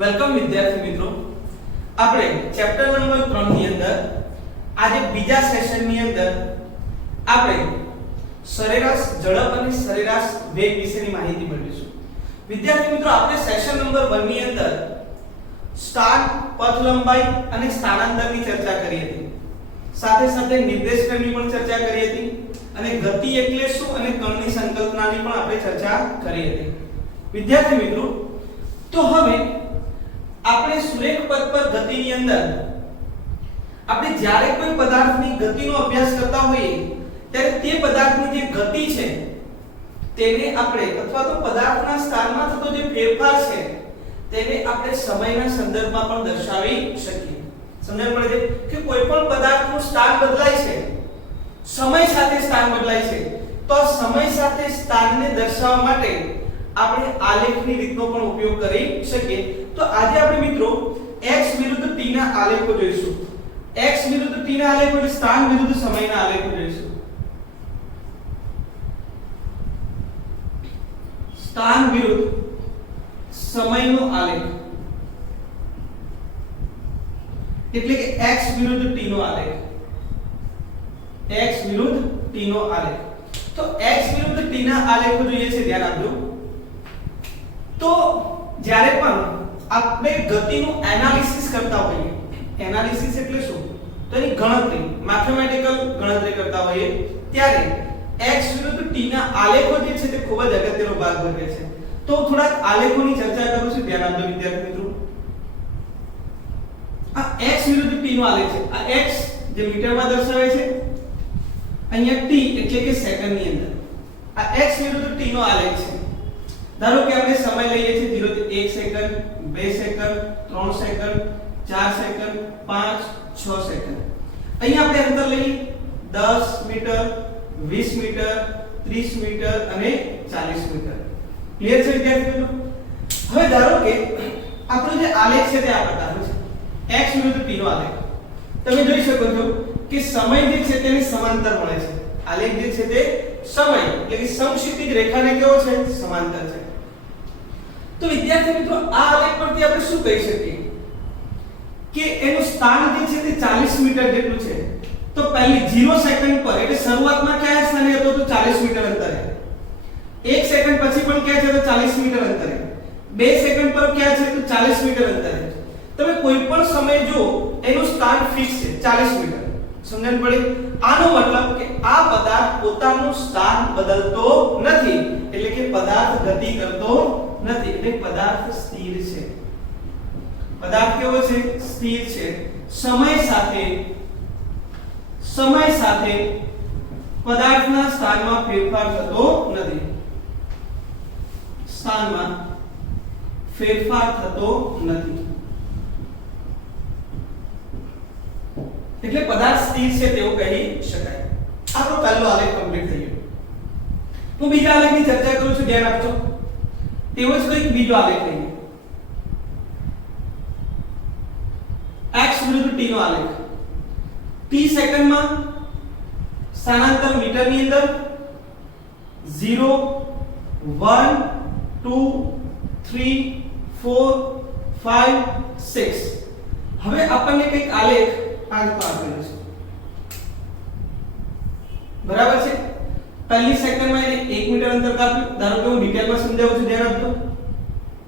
Welcome વિદ્યાર્થી મિત્રો, આપણે ચેપ્ટર નંબર 3 ની અંદર આજે બીજા સેશનની અંદર આપણે સરેરાશ ઝડપ અને સરેરાશ વેગ વિશેની માહિતી મેળવીશું. વિદ્યાર્થી મિત્રો, આપણે સેશન નંબર 1 ની અંદર સ્થાન, પથ લંબાઈ અને સ્થાનાંતરની ચર્ચા કરી હતી. સાથે સાથે નિર્દેશકની પણ ચર્ચા કરી હતી અને ગતિ એટલે શું અને કણની સંકલ્પનાની પણ આપણે ચર્ચા કરી હતી. વિદ્યાર્થી મિત્રો, તો હવે આપણે સુરેખ પથ પર ગતિની અંદર આપણે જ્યારે કોઈ પદાર્થની ગતિનો અભ્યાસ કરતા હોઈએ ત્યારે તે પદાર્થની જે ગતિ છે તેને આપણે અથવા તો પદાર્થના સ્થાનમાં થતો જે ફેરફાર છે તેને આપણે સમયના સંદર્ભમાં પણ દર્શાવી શકીએ. સમજણ પડે છે કે કોઈ પણ પદાર્થનું સ્થાન બદલાય છે, સમય સાથે સ્થાન બદલાય છે, તો સમય સાથે સ્થાનને દર્શાવવા માટે આપણે આલેખની રીતનો પણ ઉપયોગ કરી શકીએ. તો આજે આપણે મિત્રો x વિરુદ્ધ t ના આલેખો જોઈશું. x વિરુદ્ધ t ના આલેખો એટલે સ્થાન વિરુદ્ધ સમયના આલેખો જોઈશું. સ્થાન વિરુદ્ધ સમયનો આલેખ એટલે કે x વિરુદ્ધ t નો આલેખ. x વિરુદ્ધ t નો આલેખ. તો x વિરુદ્ધ t ના આલેખો જોઈએ છે, ધ્યાન આપજો. તો જ્યારે પણ આપણે ગતિનું એનાલિસિસ કરતા હોઈએ, એનાલિસિસ એટલે શું? તો એની ગણતરી, મેથેમેટિકલ ગણતરી કરતા હોઈએ ત્યારે x વિરુદ્ધ t ના આલેખો જે છે તે ખૂબ જ અગત્યનો ભાગ ભજવે છે. તો થોડાક આલેખોની ચર્ચા કરું છું, ધ્યાન આપજો વિદ્યાર્થી મિત્રો. આ x વિરુદ્ધ t નો આલેખ છે. આ x જે મીટરમાં દર્શાવે છે, અહીંયા t એટલે કે સેકન્ડની અંદર. આ x વિરુદ્ધ t નો આલેખ છે. ધારો કે આપણે સમય લઈએ છીએ 0 થી 1 second, 2 second, 3 second, 4 second, 5, 6 second. અહીંયા આપણે અંતર લઈએ 10 મીટર, 20 મીટર, 30 મીટર અને 40 મીટર. ક્લિયર છે વિદ્યાર્થી મિત્રો? હવે ધારો કે આપણો જે આલેખ છે તે આ પ્રકારનો છે. x વિરુદ્ધ t નો આલેખ. તમે જોઈ શકો છો કે સમય જે છે તેની સમાંતર મળે છે. આલેખ જે છે તે સમય એટલે કે સમક્ષિતિજ રેખાને કેવો છે? સમાંતર છે. તો વિદ્યાર્થી મિત્રો, આ આલેખ પરથી આપણે શું કહી શકીએ કે એનું સ્થાન જે છે તે 40 મીટર જેટલું છે. તો પહેલી 0 સેકન્ડ પર એટલે શરૂઆતમાં કયા સ્થાને હતો? તો 40 મીટર અંતરે. 1 સેકન્ડ પછી પણ ક્યાં છે? તો 40 મીટર અંતરે. 2 સેકન્ડ પર ક્યાં છે? તો 40 મીટર અંતરે. તમે કોઈ પણ સમય જો એનું સ્થાન ફિક્સ છે 40 મીટર. સમજણ પડી? આનો મતલબ કે આ પદાર્થ પોતાનું સ્થાન બદલતો નથી, એટલે કે પદાર્થ ગતિ કરતો નથી, એટલે પદાર્થ સ્થિર છે. પદાર્થ કેવો છે? સ્થિર છે. સમય સાથે પદાર્થના સ્થાનમાં ફેરફાર થતો નથી. સ્થાનમાં ફેરફાર થતો નથી એટલે પદાર્થ સ્થિર છે તેવું કહી શકાય. આપણો પહેલો આલેખ કમ્પ્લીટ થઈ ગયો. હું બીજા આલેખની ચર્ચા કરું છું, ધ્યાન આપજો. તેવો જ કંઈક બીજો આલેખ લઈએ. x વિરુદ્ધ t નો આલેખ. t સેકન્ડમાં સ્થાનાંતર મીટરની અંદર 0 1 2 3 4 5 6. હવે આપણને કંઈક આલેખ આ રીતે આપેલો છે. બરાબર છે? પહેલી સેકન્ડમાં એને 1 મીટર અંતર કાપ્યું. ધારો કે હું ડિટેલમાં સમજાવું છું, ધ્યાન આપજો.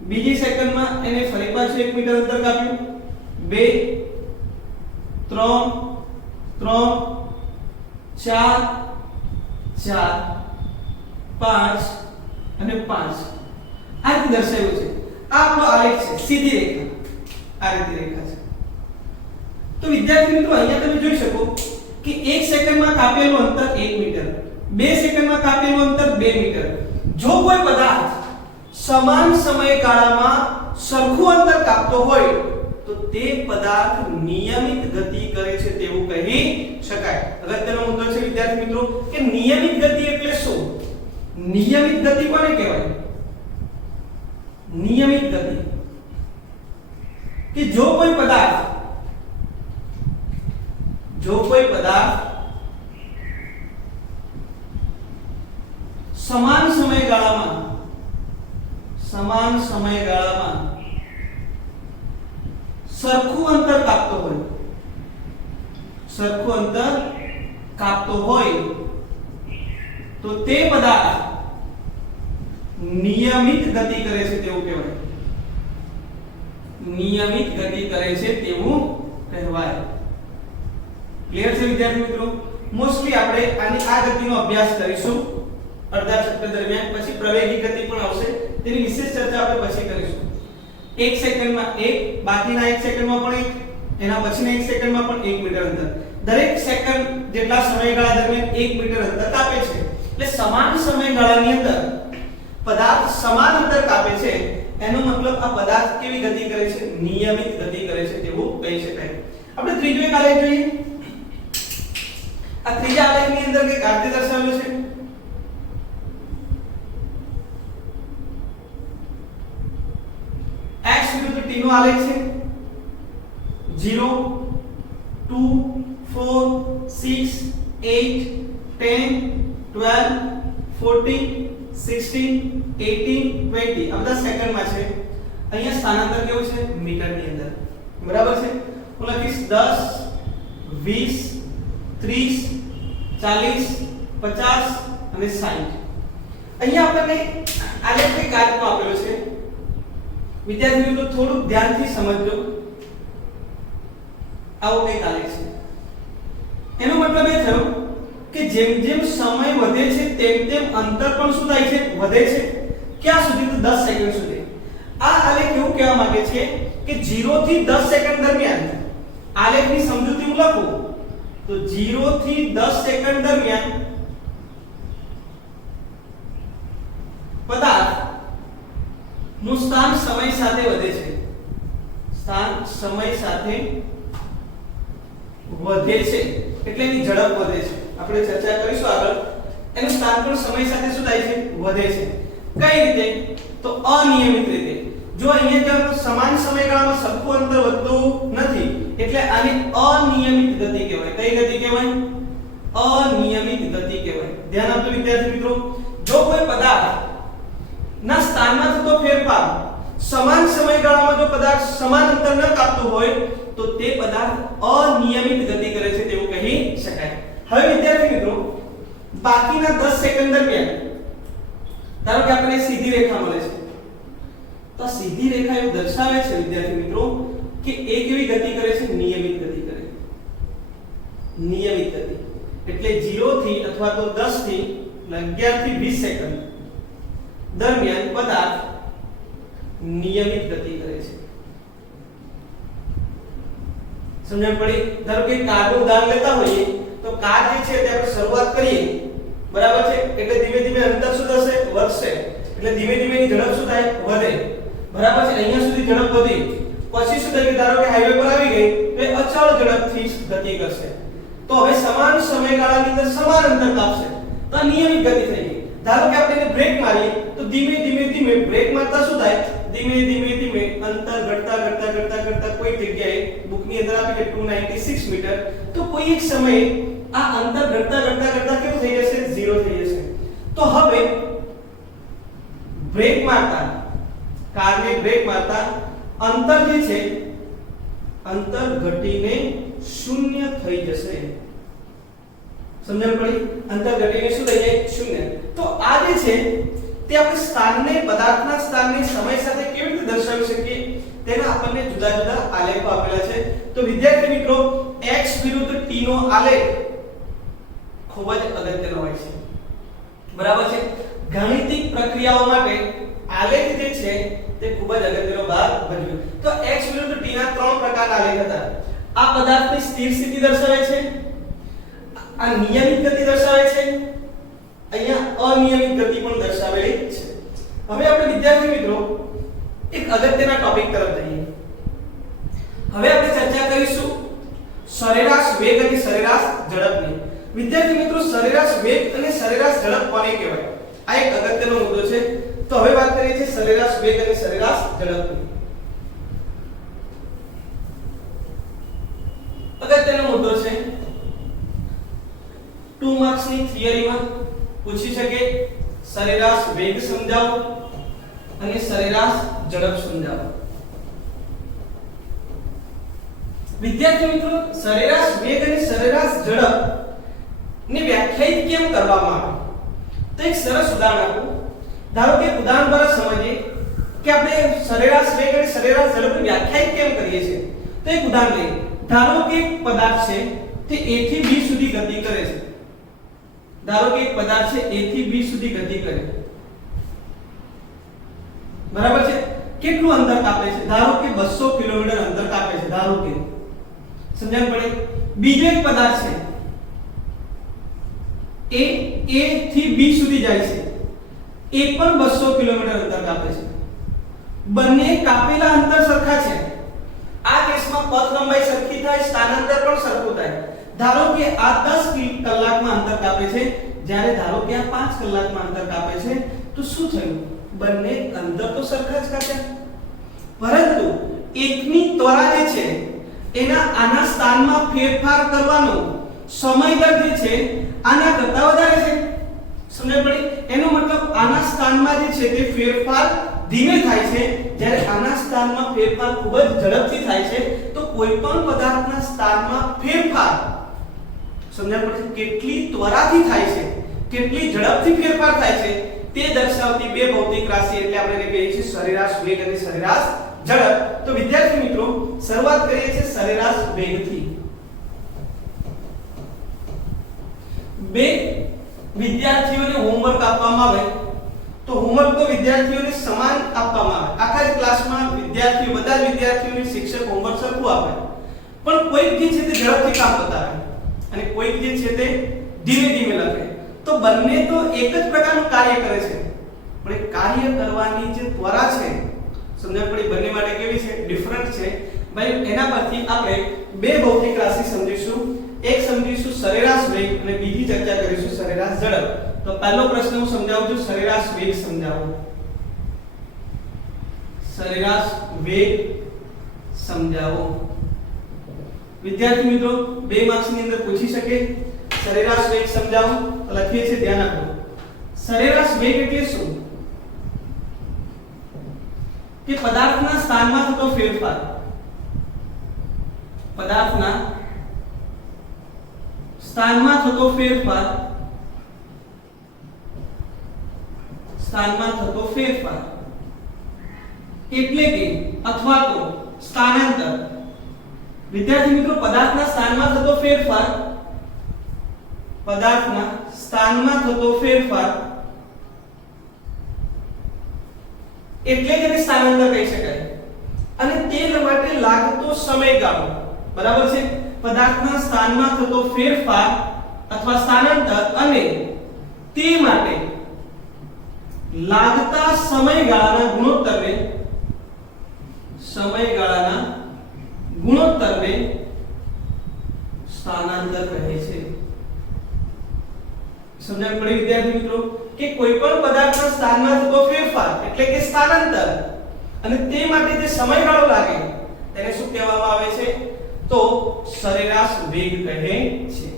બીજી સેકન્ડમાં એને ફરી પાછું 1 મીટર અંતર કાપ્યું. 2 3 3 4 4 5 અને 5. આ રીતે દર્શાવ્યું છે. આ આપણો આલેખ છે, સીધી રેખા. આ રીતે રેખા છે. તો વિદ્યાર્થી મિત્રો, અહીંયા તમે જોઈ શકો કે 1 સેકન્ડમાં કાપેલું અંતર 1 મીટર, 2 સેકન્ડમાં કાપેલું અંતર 2 મીટર. જો કોઈ પદાર્થ સમાન સમયગાળામાં સરખું અંતર કાપતો હોય તો તે પદાર્થ નિયમિત ગતિ કરે છે તેવું કહી શકાય. અગત્યનો મુદ્દો છે વિદ્યાર્થી મિત્રો કે નિયમિત ગતિ એટલે શું? નિયમિત ગતિ કોને કહેવાય? નિયમિત ગતિ કે જો કોઈ પદાર્થ સમાન સમયગાળામાં સરખું અંતર કાપતો હોય, સરખું અંતર કાપતો હોય તો તે પદાર્થ નિયમિત ગતિ કરે છે તેવું કહેવાય, નિયમિત ગતિ કરે છે તેવું કહેવાય. ક્લિયર છે વિદ્યાર્થી મિત્રો? મોસ્ટલી આપણે આની આ ગતિનો અભ્યાસ કરીશું અડધા ચક્ર દરમિયાન, પછી પ્રવેગી ગતિ પણ આવશે, તેની વિશેષ ચર્ચા આપણે પછી કરીશું. 1 સેકન્ડમાં 1, બાકીના 1 સેકન્ડમાં પણ 1, એના પછીના 1 સેકન્ડમાં પણ 1 મીટર અંતર, દરેક સેકન્ડ જેટલા સમયગાળા દરમિયાન 1 મીટર અંતર કાપે છે. એટલે સમાન સમયગાળાની અંદર પદાર્થ સમાન અંતર કાપે છે, એનો મતલબ આ પદાર્થ કેવી ગતિ કરે છે? નિયમિત ગતિ કરે છે તેવું કહી શકાય. આપણે ત્રીજો એક આલેખ જોઈએ. આ ત્રીજા આલેખની અંદર કઈ કાર્ય દર્શાવેલું છે? x વિરુદ્ધ t નો આલેખ છે. 0 2 4 6 8 10 12 14 16 18 20 આ બધા સેકન્ડમાં છે. અહીંયા સ્થાનાંતર કેવું છે? મીટરની અંદર. બરાબર છે? હું લખીશ 10 20 30 40 50 અને 60. અહીંયા આપણને આલેખ કઈ કાર્યમાં આપેલો છે? વિદ્યાર્થી મિત્રો થોડું ધ્યાનથી સમજજો. આવો કઈ આલેખ છે. એનો મતલબ એ થયો કે જેમ જેમ સમય વધે છે તેમ તેમ અંતર પણ શું થાય છે? વધે છે. ક્યાં સુધી? તો 10 સેકન્ડ સુધી. આ આલેખ એવું કહેવા માંગે છે કે 0 થી 10 સેકન્ડ દરમિયાન આલેખની સમજૂતી હું લખું તો 0 થી 10 સેકન્ડ દરમિયાન પદાર્થ નું સ્થાન સમય સાથે વધે છે, સ્થાન સમય સાથે વધે છે એટલે એની ઝડપ વધે છે. આપણે ચર્ચા કરીશું આગળ. એનું સ્થાન પણ સમય સાથે શું થાય છે? વધે છે. કઈ રીતે? તો અનિયમિત રીતે. જો અહીંયા જો સમાન સમયગાળામાં સરખું અંતર વધતું નથી એટલે આને અનિયમિત ગતિ કહેવાય. કઈ ગતિ કહેવાય? અનિયમિત ગતિ કહેવાય. ધ્યાન આપજો વિદ્યાર્થી મિત્રો. જો કોઈ પદાર્થ ના સ્થાનમાં થતો ફેરફાર સમાન સમયગાળામાં જો પદાર્થ સમાન અંતર ન કાપતો હોય તો તે પદાર્થ અનિયમિત ગતિ કરે છે તેવું કહી શકાય. હવે વિદ્યાર્થી મિત્રો બાકીના 10 સેકન્ડ દરમિયાન ધારો કે આપણને સીધી રેખા મળે છે તો સીધી રેખા એવું દર્શાવે છે વિદ્યાર્થી મિત્રો કે એ કેવી ગતિ કરે છે? નિયમિત ગતિ કરે. નિયમિત ગતિ એટલે 0 થી અથવા તો 10 થી 11 થી 20 સેકન્ડ દરમિયાન પદાર્થ નિયમિત ગતિ કરે છે. સમજણ પડી? ધારો કે કારનું ઉદાહરણ લેતા હોઈએ તો કાર જે છે તે આપણે શરૂઆત કરીએ બરાબર છે એટલે ધીમે ધીમે અંતર શું થશે? વધશે. એટલે ધીમે ધીમે એની ઝડપ શું થાય? વધે. બરાબર છે? અહીંયા સુધી ઝડપ વધી પછી શું થાય? ધારો કે હાઈવે પર આવી ગઈ તો એ અચળ ઝડપથી ગતિ કરશે. તો હવે સમાન સમયગાળાની અંદર સમાન અંતર કાપશે તો આ નિયમિત ગતિ થઈ ગઈ. ધારો કે આપણે એને બ્રેક મારીએ તો ધીમે ધીમે ધીમે બ્રેક મારતા શું થાય? ધીમે ધીમે ધીમે અંતર ઘટતા કોઈ જગ્યાએ બુકની અંદર આપી કે 296 મીટર તો કોઈ એક સમયે આ અંતર ઘટતા કેવું થઈ જશે? 0 થઈ જશે. તો હવે બ્રેક મારતા કારને બ્રેક મારતા અંતર જે છે અંતર ઘટીને 0 થઈ જશે. સમજણ પડી? અંતર ઘટીને શું થઈ જાય? 0. તો આ જે છે તે આપણે સ્થાનને પદાર્થના સ્થાનને સમય સાથે કેવી રીતે દર્શાવી શકીએ તેના આપણને જુદા જુદા આલેખો આપેલા છે. તો વિદ્યાર્થી મિત્રો x વિરુદ્ધ t નો આલેખ ખૂબ જ અગત્યનો હોય છે. બરાબર છે? ગાણિતિક પ્રક્રિયાઓ માટે આલેખ જે છે તે ખૂબ જ અગત્યનો ભાગ ભજવે. તો x વિરુદ્ધ t ના 3 પ્રકારના આલેખ હતા. આ પદાર્થની સ્થિર સ્થિતિ દર્શાવે છે, આ નિયમિત ગતિ દર્શાવે છે, અહીંયા અનિયમિત ગતિ પણ દર્શાવેલી છે. હવે આપણે વિદ્યાર્થી મિત્રો એક અગત્યના ટોપિક તરફ જઈએ. હવે આપણે ચર્ચા કરીશું સરેરાશ વેગ અને સરેરાશ ઝડપની. વિદ્યાર્થી મિત્રો સરેરાશ વેગ અને સરેરાશ ઝડપ કોને કહેવાય? આ એક અગત્યનો મુદ્દો છે. તો હવે વાત કરીએ છીએ સરેરાશ વેગ અને સરેરાશ ઝડપની. અગત્યનો મુદ્દો છે. 2 માર્ક્સની થિયરીમાં પૂછી શકે સરેરાશ વેગ સમજાવો અને સરેરાશ ઝડપ સમજાવો. વિદ્યાર્થી મિત્રો, સરેરાશ વેગ અને સરેરાશ ઝડપ ને વ્યાખ્યાયિત કેમ કરવામાં આવે? તો એક સરસ ઉદાહરણ આપું. ધારો કે ઉદાહરણ દ્વારા સમજીએ કે આપણે સરેરાશ વેગ અને સરેરાશ ઝડપની વ્યાખ્યાયિત કેમ કરીએ છીએ. તો એક ઉદાહરણ લઈએ. ધારો કે એક પદાર્થ છે તે A થી B સુધી ગતિ કરે છે. ધારો કે એક પદાર્થ છે A થી B સુધી ગતિ કરે. બરાબર છે? કેટલું અંતર કાપે છે? ધારો કે 200 કિલોમીટર અંતર કાપે છે. ધારો કે, સમજણ પડે? બીજો એક પદાર્થ છે A થી B સુધી જાય છે. એ પણ 200 કિલોમીટર અંતર કાપે છે. બંને કાપેલા અંતર સરખા છે. આ કેસમાં પથ લંબાઈ સરખી થાય, સ્થાનાંતર પણ સરખું થાય. ધારો કે આ 10 કલાકમાં અંતર કાપે છે, જ્યારે ધારો કે આ 5 કલાકમાં અંતર કાપે છે. તો શું થયું? બંને અંતર તો સરખા જ કાપ્યા, પરંતુ એકની ત્વરા જે છે એના આના સ્થાનમાં ફેરફાર કરવાનો સમય દર જે છે આના કરતા વધારે છે. સમજ પડી? એનો મતલબ આના સ્થાનમાં જે છે તે ફેરફાર ધીમે થાય છે, જ્યારે આના સ્થાનમાં ફેરફાર ખૂબ જ ઝડપથી થાય છે. તો કોઈ પણ પદાર્થના સ્થાનમાં ફેરફાર, સમજણ પડશે, કેટલી ત્વરાથી થાય છે, કેટલી ઝડપથી ફેરફાર થાય છે, તે દર્શાવતી બે ભૌતિક રાશિ એટલે આપણે એને કહીએ છીએ સરેરાશ વેગ અને સરેરાશ ઝડપ. તો વિદ્યાર્થી મિત્રો, શરૂઆત કરીએ છીએ સરેરાશ વેગથી. બે વિદ્યાર્થીઓને હોમવર્ક આપવામાં આવે તો હોમવર્ક તો વિદ્યાર્થીઓને સમાન આપવામાં આવે. આખા જ ક્લાસમાં વિદ્યાર્થીઓ, બધા જ વિદ્યાર્થીઓને શિક્ષક હોમવર્ક સરખું આપે, પણ કોઈક જે છે તે ઝડપથી કામ બતાવે અને કોઈક જે છે તે ધીમે ધીમે લખે. તો બંને તો એક જ પ્રકારનું કાર્ય કરે છે, પણ એ કાર્ય કરવાની જે ત્વરા છે, સમજણ પડી? બંને માટે કેવી છે? ડિફરન્ટ છે. ભાઈ, એના પરથી આપણે બે ભૌતિક રાશિ સમજીશું. એક સમજીશું સરેરાશ વેગ અને બીજી ચર્ચા કરીશું સરેરાશ ઝડપ. તો પહેલો પ્રશ્ન હું સમજાવું છું. સરેરાશ વેગ સમજાવો. સરેરાશ વેગ સમજાવો. વિદ્યાર્થી મિત્રો, 2 માર્ક્સ ની અંદર પૂછી શકે સરેરાશ વેગ સમજાવો. તો લખીએ છીએ, ધ્યાન આપો. સરેરાશ વેગ એટલે શું? કે પદાર્થના સ્થાનમાં થતો ફેરફાર. પદાર્થના સ્થાનમાં થતો ફેરફાર, સ્થાનમાં થતો ફેરફાર એટલે કે અથવા તો સ્થાનાંતર. વિદ્યાર્થી મિત્રો, પદાર્થના સ્થાનમાં થતો ફેરફાર, પદાર્થના સ્થાનમાં થતો ફેરફાર એટલે કે સ્થાનાંતર કહી શકાય. અને તે માટે લાગતો સમયગાળો, બરાબર છે? પદાર્થના સ્થાનમાં થતો ફેરફાર અથવા સ્થાનાંતર અને તે માટે લાગતા સમયગાળાના ગુણોત્તરને સ્થાનાંતર કહે છે. સમજણ પડી વિદ્યાર્થી મિત્રો? કે કોઈ પણ પદાર્થના સ્થાનમાં થતો ફેરફાર એટલે કે સ્થાનાંતર અને તે માટે જે સમયગાળો લાગે તેને શું કહેવામાં આવે છે? તો સરેરાશ વેગ કહે છે.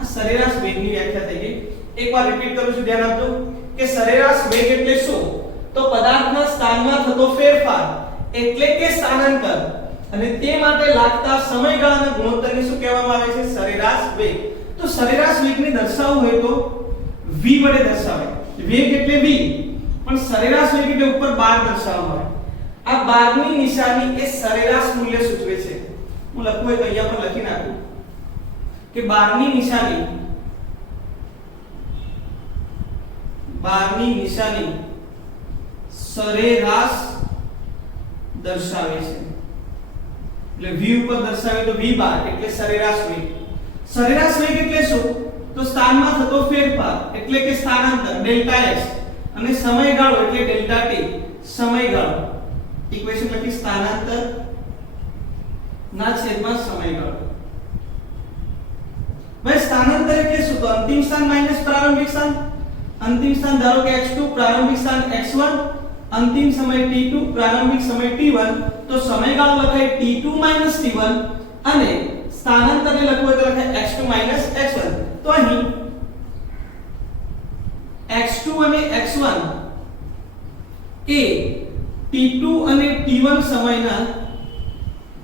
આ સરેરાશ વેગની વ્યાખ્યા થઈ ગઈ. એકવાર રિપીટ કરું છું, ધ્યાન આપજો કે સરેરાશ વેગ એટલે શું? તો પદાર્થના સ્થાનમાં થતો ફેરફાર એટલે કે સ્થાનાંતર અને તે માટે લાગતા સમયગાળાના ગુણોત્તરને શું કહેવામાં આવે છે? સરેરાશ વેગ. તો સરેરાશ વેગને દર્શાવવું હોય તો v વડે દર્શાવાય. વેગ એટલે v, પણ સરેરાશ વેગ એટલે ઉપર બાર દર્શાવવામાં આવે. આ બારની નિશાની એ સરેરાશ મૂલ્ય સૂચવે છે. હું લખું હોય તો અહીંયા પણ લખી નાખું કે બારની નિશાની સરેરાશ દર્શાવે છે. એટલે v ઉપર દર્શાવે તો v બાર એટલે સરેરાશ વેગ. સરેરાશ વેગ એટલે શું? તો સ્થાનમાં થતો ફેરફાર એટલે કે સ્થાનાંતર ડેલ્ટા s અને સમયગાળો એટલે ડેલ્ટા t. સમયગાળો ઇક્વેશન લખી, સ્થાનાંતર ના છેદમાં સમયગાળો. ભાઈ, સ્થાનાંતર એટલે શું? તો અંતિમ સ્થાન માઈનસ પ્રારંભિક સ્થાન. અંતિમ સ્થાન ધારો કે x2, પ્રારંભિક સ્થાન x1, અંતિમ સમય t2, પ્રારંભિક સમય t1. તો સમયગાળો લખાય t2 t1 અને સ્થાનાંતરને લખવું હોય તો લખાય x2 x1. તો અહીં x2 અને x1 એ t2 અને t1 સમયના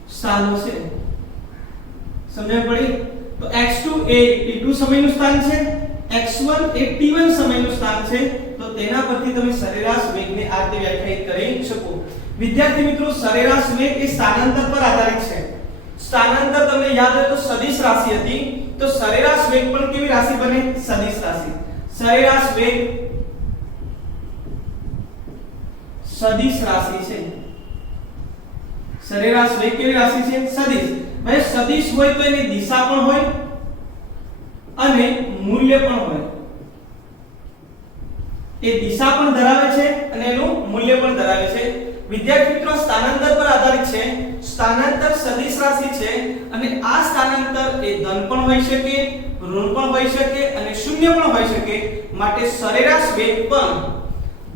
સ્થાનો છે. સમજણ પડી? તો x2 એ t2 સમયનું સ્થાન છે, x1 એ t1 સમયનું સ્થાન છે. તો તેના પરથી તમે સરેરાશ વેગને આ રીતે વ્યાખ્યાયિત કરી શકો. વિદ્યાર્થી મિત્રો, સરેરાશ વેગ એ સ્થાનાંતર પર આધારિત છે. સ્થાનાંતર તમને યાદ હોય તો સદિશ રાશિ હતી, તો સરેરાશ વેગ પણ કેવી રાશિ બને? સદિશ રાશિ. સરેરાશ વેગ સદિશ રાશિ છે. સરેરાશ વેગ કેવી રાશિ છે? સદિશ. ભાઈ સદિશ હોય તો એની દિશા પણ હોય અને મૂલ્ય પણ હોય. એ દિશા પણ ધરાવે છે અને એનું મૂલ્ય પણ ધરાવે છે. વિદ્યાર્થી મિત્રો, સ્થાનાંતર પર આધારિત છે. સ્થાનાંતર સદિશ રાશિ છે અને આ સ્થાનાંતર એ ધન પણ હોઈ શકે, ઋણ પણ હોઈ શકે અને શૂન્ય પણ હોઈ શકે. માટે સરેરાશ વેગ પણ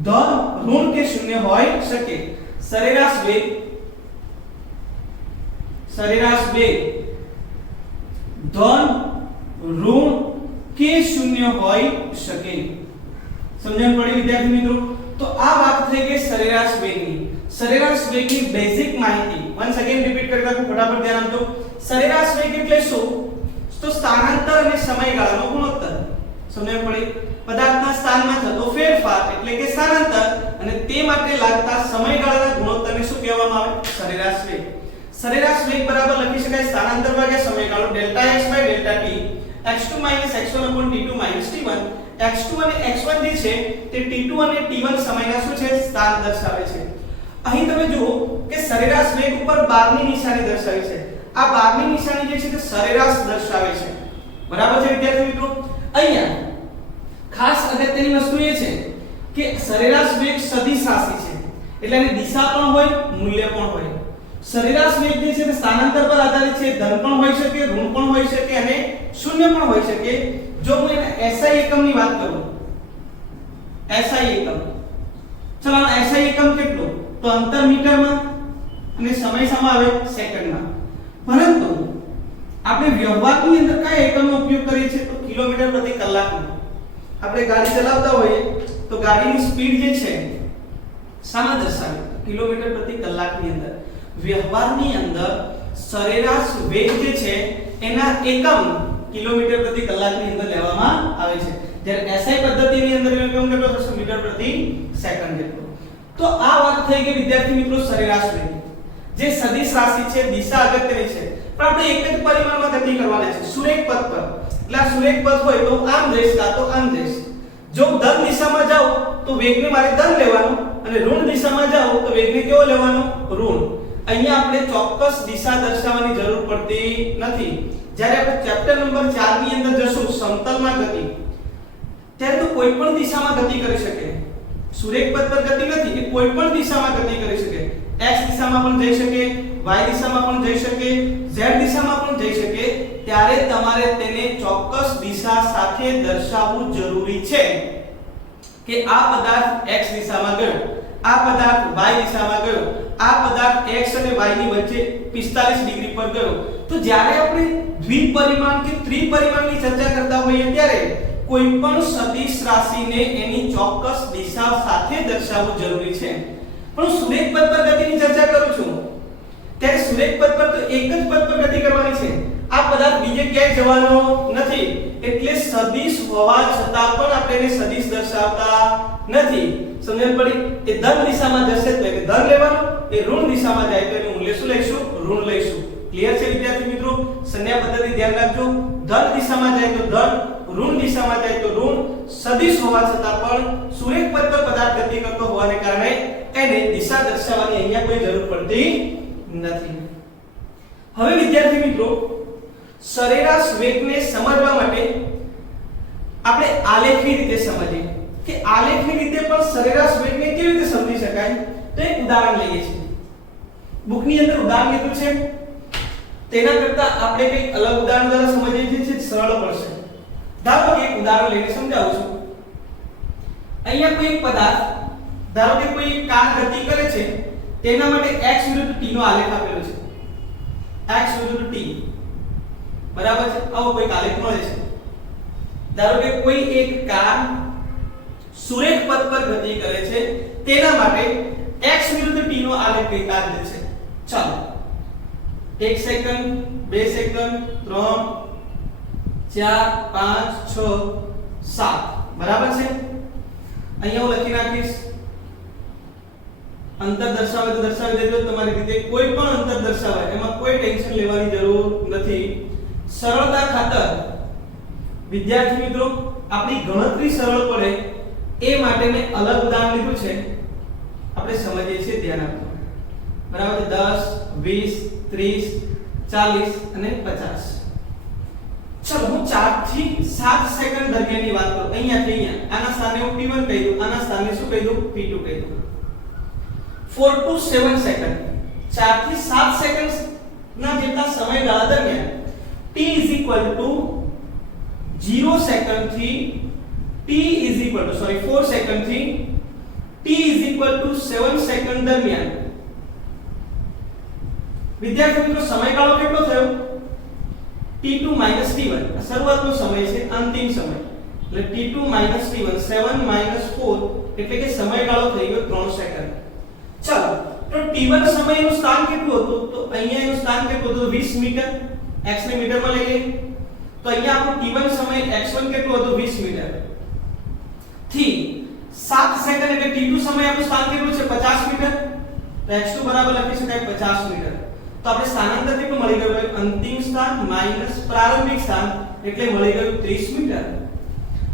ધન, ઋણ કે શૂન્ય હોઈ શકે. સરેરાશ વેગ ધન, ઋણ કે શૂન્ય હોઈ શકે. સમજણ પડી વિદ્યાર્થી મિત્રો? તો આ વાત થઈ ગઈ સરેરાશ વેગની. સરેરાશ વેગની બેઝિક માહિતી વન્સ અગેન રિપીટ કરી નાખું, ફટાફટ ધ્યાન આપજો. સરેરાશ વેગ એટલે શું? તો સ્થાનાંતર અને સમયગાળાનો ગુણોત્તર. સમજણ પડી? પદાર્થના સ્થાનમાં થતો ફેરફાર એટલે કે સ્થાનાંતર અને તે માટે લાગતા સમયગાળાના ગુણોત્તરને શું કહેવામાં આવે? સરેરાશ વેગ. સરેરાશ વેગ બરાબર લખી શકાય સ્થાનાંતર ભાગ્યા સમયગાળો delta x by delta t, x2 x1 t2 t1. x2 અને x1 જે છે તે t2 અને t1 સમયના શું છે? સ્થાન દર્શાવે છે. અહીં તમે જુઓ કે સરેરાશ વેગ ઉપર 12 ની નિશાની દર્શાવી છે. આ 12 ની નિશાની જે છે તે સરેરાશ દર્શાવે છે. બરાબર છે વિદ્યાર્થી મિત્રો? અહીંયા ખાસ અગત્યની વસ્તુ એ છે કે સરેરાશ વેગ સદિશ રાશિ છે એટલે એની દિશા પણ હોય, મૂલ્ય પણ હોય. સરેરાશ વેગ જે છે તે સ્થાનાંતર પર આધારિત છે. ધન પણ હોઈ શકે, ઋણ પણ હોઈ શકે અને શૂન્ય પણ હોઈ શકે. જો હું એના SI એકમની વાત કરું, SI એકમ, ચલો આ SI એકમ કેટલો? તો અંતર મીટરમાં અને સમય શામાં આવે? સેકન્ડમાં. પરંતુ આપણે વ્યવહારની અંદર કયા એકમનો ઉપયોગ કરીએ છીએ? તો કિલોમીટર પ્રતિ કલાકનો. આપણે ગાડી ચલાવતા હોઈએ તો ગાડીની સ્પીડ જે છે શામાં દર્શાવે? કિલોમીટર પ્રતિ કલાકની અંદર. વ્યવહારની અંદર સરેરાશ વેગ જે છે એના એકમ કિલોમીટર પ્રતિ કલાકની અંદર લેવામાં આવે છે. જ્યારે SI પદ્ધતિની અંદર એકમ કેટલો થશે? મીટર પ્રતિ સેકન્ડ જેટલો. તો આ વાત થઈ ગઈ વિદ્યાર્થી મિત્રો સરેરાશ વેગ. જે સદિશ રાશિ છે, દિશા અગત્યની છે, પણ આપણે એક જ પરિમાણમાં ગતિ કરવાની છે, સુરેખ પથ પર. એટલે આ સુરેખ પથ હોય તો આમ જઈશ કાં તો આમ જઈશ. જો ધન દિશામાં જાઉં તો વેગને મારે ધન લેવાનો અને ઋણ દિશામાં જાઉં તો વેગને કેવો લેવાનો? ઋણ. અહીંયા આપણે ચોક્કસ દિશા દર્શાવવાની જરૂર પડતી નથી. જ્યારે આપણે ચેપ્ટર નંબર 4 ની અંદર જશું સમતલમાં ગતિ, ત્યારે તો કોઈ પણ દિશામાં ગતિ કરી શકે. સુરેખ પથ પર ગતિ નથી, એ કોઈ પણ દિશામાં ગતિ કરી શકે. x દિશામાં પણ જઈ શકે, y દિશામાં પણ જઈ શકે, z દિશામાં પણ જઈ શકે. ત્યારે તમારે તેને ચોક્કસ દિશા સાથે દર્શાવવું જરૂરી છે કે આ પદાર્થ x દિશામાં ગયો, આ પદાર્થ y દિશામાં ગયો, આ પદાર્થ x અને y ની વચ્ચે 45 ડિગ્રી પર ગયો. તો જ્યારે આપણે દ્વિપરિમાણ કે ત્રિપરિમાણની ચર્ચા કરતા હોઈએ ત્યારે કોઈ પણ સદિશ રાશિને એની ચોક્કસ દિશા સાથે દર્શાવવું જરૂરી છે. પણ સુરેખ પથ પર ગતિની ચર્ચા કરું છું ત્યારે સુરેખ પથ પર તો એક જ પથ પર ગતિ કરવાની છે. આ પદાર્થ બીજે ક્યાંય જવાનો નથી. એટલે સદિશ હોવા છતાં પણ આપણે એને સદિશ દર્શાવતા નથી. સમજણ પડી? એ ધન દિશામાં જશે તો એને ધન લેવાનું, એ ઋણ દિશામાં જાય તો એનું મૂલ્ય શું લઈશું? ઋણ લઈશું. ક્લિયર છે વિદ્યાર્થી મિત્રો? સંજ્ઞા પદ્ધતિ ધ્યાન રાખજો. ધન દિશામાં જાય તો ધન, ઋણ દિશામાં જાય તો ઋણ. સદિશ હોવા છતાં પણ સુરેખ પથ પર પદાર્થ ગતિ કરતો હોવાને કારણે એને દિશા દર્શાવવાની અહીંયા કોઈ જરૂર પડતી નથી. હવે વિદ્યાર્થી મિત્રો, સરેરાશ વેગને સમજવા માટે આપણે આલેખની રીતે સમજીએ કે આલેખની રીતે પણ સરેરાશ વેગને કેવી રીતે સમજી શકાય. તો એક ઉદાહરણ લઈએ છીએ. બુકની અંદર ઉદાહરણ લીધું છે, તેના કરતા આપણે કંઈક અલગ ઉદાહરણ દ્વારા સમજીએ છીએ, સરળ પડશે. ધારો કે એક ઉદાહરણ લઈને સમજાવું છું. અહીંયા કોઈ એક પદાર્થ, ધારો કે કોઈ કાર ગતિ કરે છે, તેના માટે x વિરુદ્ધ t નો આલેખ આપેલો છે. x વિરુદ્ધ t બરાબર છે. આવો કોઈ આલેખ મળે છે. ધારો કે કોઈ એક કાર સુરેખ પથ પર ગતિ કરે છે, તેના માટે x વિરુદ્ધ t નો આલેખ કઈક આ રીતે છે. ચાલો 1 સેકન્ડ 2 સેકન્ડ 3 4 5 6 7 બરાબર છે. અહીંયા હું લખી નાખીશ અંતર દર્શાવે તો દર્શાવી દેજો તમારી રીતે. કોઈ પણ અંતર દર્શાવે એમાં કોઈ ટેન્શન લેવાની જરૂર નથી. સરળતા ખાતર વિદ્યાર્થી મિત્રો આપણી ગણતરી સરળ પડે એ માટે મેં અલગ ઉદાહરણ લીધું છે. આપણે સમજીએ છીએ, ધ્યાન આપજો. બરાબર છે. 10 20 30 40 અને 50. ચલો હું 4 થી 7 સેકન્ડ દરમિયાનની વાત કરું. અહીંયાથી અહીંયા આના સ્થાને હું P1 કહી દઉં, આના સ્થાને શું કહી દઉં? P2 કહી દઉં. 4 to 7 સેકન્ડ, 4 થી 7 સેકન્ડ ના જેટલા સમયગાળા દરમિયાન t 0 સેકન્ડ થી t 4 સેકન્ડ થી t 7 સેકન્ડ દરમિયાન વિદ્યાર્થી મિત્રો સમયગાળો કેટલો થયો? t2 t1 શરૂઆતનો સમય છે, અંતિમ સમય એટલે t2 t1 7 4 એટલે કે સમયગાળો થઈ ગયો 3 સેકન્ડ. ચાલો તો t1 સમયનું સ્થાન કેટલું હતું? તો અહીંયા એનું સ્થાન કેટલું હતું? 20 મીટર. x ને મીટરમાં લઈ લઈએ તો અહીંયા આપણું t1 સમય x1 કેટલું હતું? 20 મીટર. થી 7 સેકન્ડ એટલે t2 સમય આપણું સ્થાન કેટલું છે? 50 મીટર. તો x2 બરાબર લખી શકાય 50 મીટર. તો આપણે સ્થાનાંતર કેટલું મળી ગયું? અંતિમ સ્થાન માઈનસ પ્રારંભિક સ્થાન એટલે મળી ગયું 30 મીટર.